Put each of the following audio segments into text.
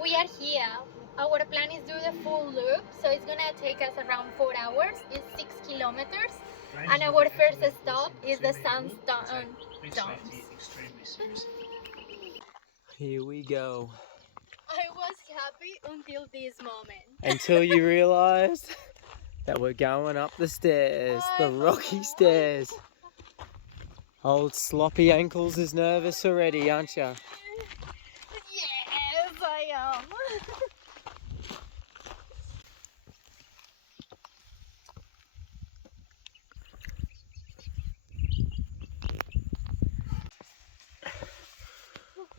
We are here. Our plan is do the full loop, so it's gonna take us around 4 hours. It's 6 kilometers, and our first stop is the sandstone domes. Here we go. I was happy until this moment. Until you realised that we're going up the stairs, the rocky stairs. Old sloppy ankles is nervous already, aren't you? Yes, I am.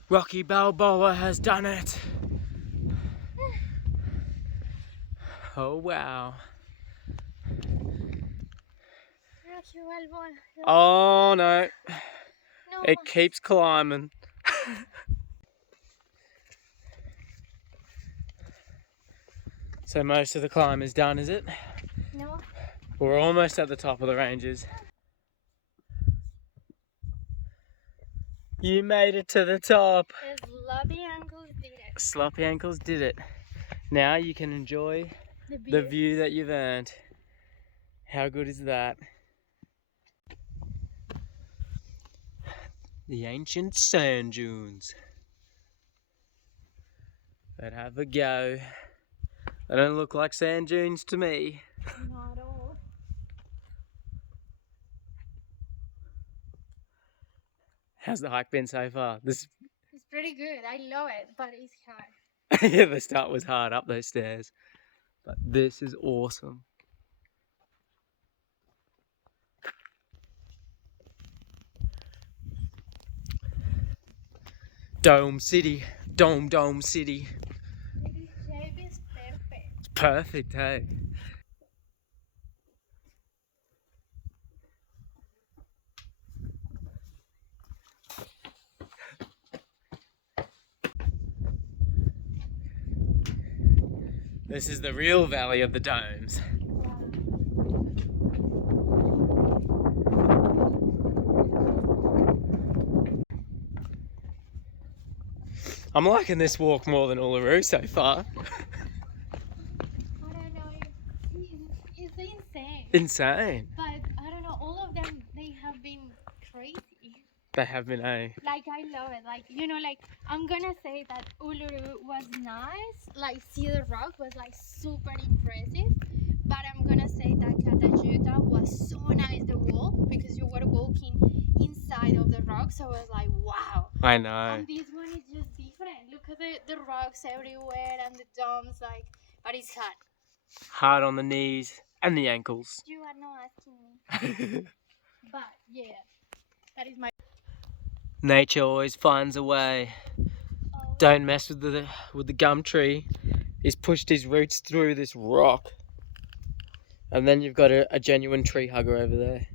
Rocky Balboa has done it. Oh wow. Rocky Balboa. Oh no. No. It keeps climbing. So most of the climb is done, is it? No. We're almost at the top of the ranges. You made it to the top. Sloppy ankles did it. Sloppy ankles did it. Now you can enjoy the view that you've earned. How good is that? The ancient sand dunes. Let's have a go. They don't look like sand dunes to me. Not at all. How's the hike been so far? It's pretty good. I love it, but it's hard. Yeah, the start was hard up those stairs. But this is awesome. Dome City. Dome City. The shape is perfect. It's perfect, hey? This is the real Valley of the Domes. I'm liking this walk more than Uluru so far. I don't know. It's insane. Insane. But I don't know. All of them, they have been crazy. They have been, eh? Like, I love it. Like, you know, like, I'm gonna say that Uluru was nice. Like, Cedar Rock was, like, super impressive. But I'm gonna say that Catajuta was so nice, the wall, because you were walking inside of the rock. So I was like, wow. I know. And this one is just different. Look at the rocks everywhere and the domes, like, but it's hard. Hard on the knees and the ankles. You are not asking me. But, yeah, that is my... Nature always finds a way. Don't mess with the gum tree. He's pushed his roots through this rock. And then you've got a genuine tree hugger over there.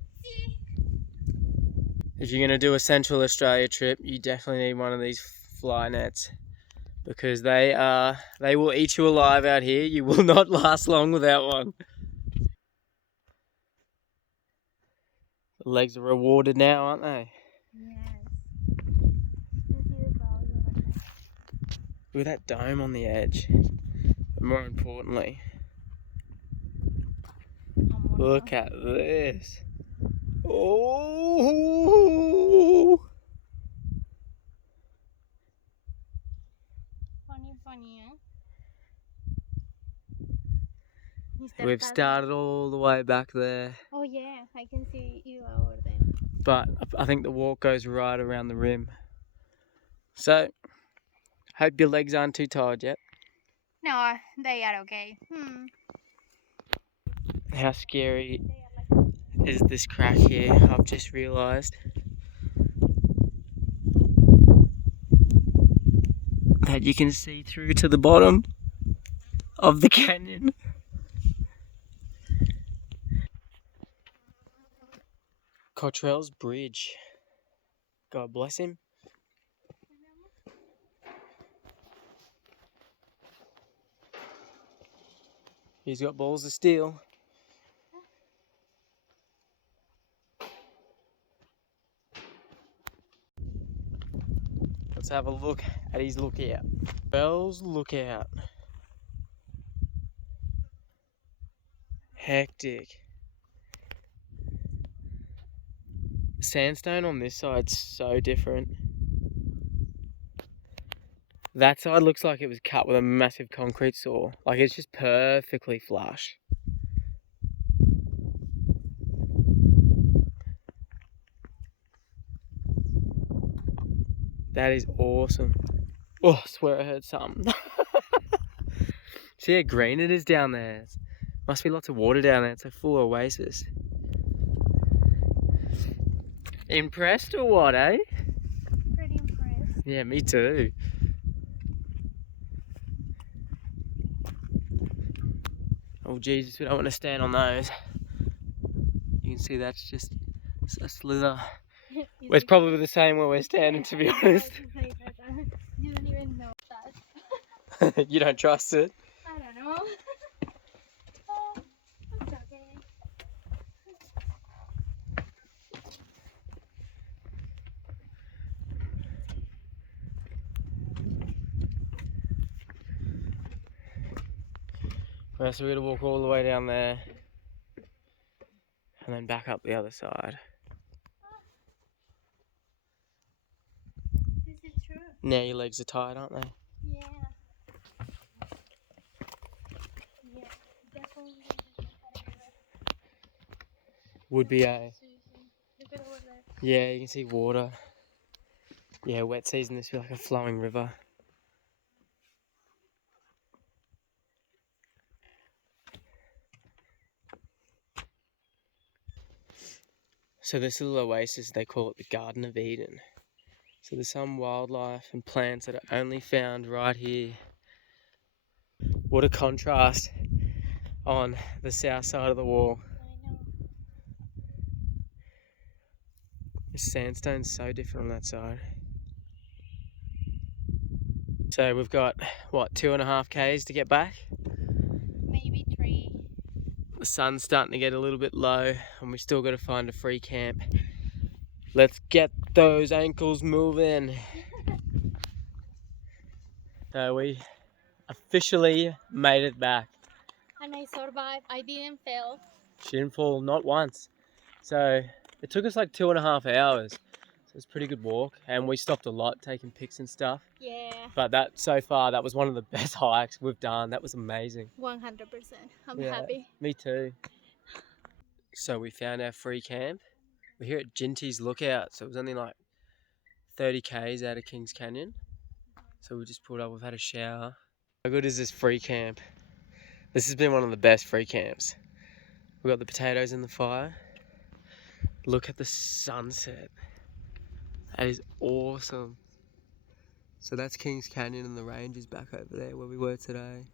If you're going to do a Central Australia trip, you definitely need one of these fly nets. Because they will eat you alive out here. You will not last long without one. The legs are rewarded now, aren't they? Yes. Look at that dome on the edge. But more importantly, look at this. Oh! Funny, huh? We've started all the way back there. Oh yeah, I can see you over there. But I think the walk goes right around the rim. So, hope your legs aren't too tired yet. No, they are okay. How scary is this crack here? I've just realised that you can see through to the bottom of the canyon. Cottrell's Bridge. God bless him. He's got balls of steel. Let's have a look at his lookout. Bell's lookout. Hectic. Sandstone on this side's so different. That side looks like it was cut with a massive concrete saw. Like it's just perfectly flush. That is awesome. Oh, I swear I heard something. See how green it is down there? Must be lots of water down there. It's a full oasis. Impressed or what, eh? Pretty impressed. Yeah, me too. Oh Jesus, we don't want to stand on those. You can see that's just a slither. Well, it's probably the same where we're standing, to be honest. You don't even know that. You don't trust it? I don't know. It's okay. Well, so we're going to walk all the way down there and then back up the other side. Is it true? Now your legs are tired, aren't they? Yeah. Yeah. Definitely. Would be a... Look at over there. Yeah, you can see water. Yeah, wet season, this would be like a flowing river. So this little oasis, they call it the Garden of Eden. So there's some wildlife and plants that are only found right here. What a contrast on the south side of the wall. I know. The sandstone's so different on that side. So we've got, what, 2.5 k's to get back? Maybe 3. The sun's starting to get a little bit low and we still got to find a free camp. Let's get those ankles moving. So we officially made it back. And I survived. I didn't fail. She didn't fall, not once. So it took us like 2.5 hours. So it's a pretty good walk and we stopped a lot taking pics and stuff. Yeah. But that, so far, that was one of the best hikes we've done. That was amazing. 100%. I'm happy. Me too. So we found our free camp. We're here at Ginty's Lookout. So it was only like 30 k's out of Kings Canyon. So we just pulled up, we've had a shower. How good is this free camp? This has been one of the best free camps. We've got the potatoes in the fire. Look at the sunset. That is awesome. So that's Kings Canyon and the range is back over there where we were today.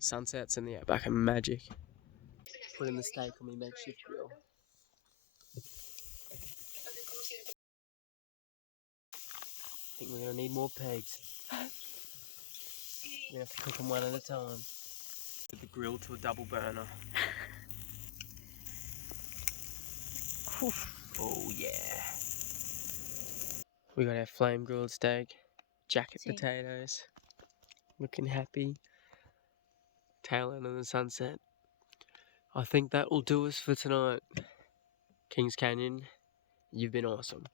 Sunsets in the outback are magic. Putting the steak on my makeshift grill. I think we're going to need more pegs. We're going to have to cook them one at a time. Put the grill to a double burner. Oh yeah. We got our flame grilled steak, jacket potatoes, looking happy. Tail end of the sunset. I think that will do us for tonight. Kings Canyon, you've been awesome.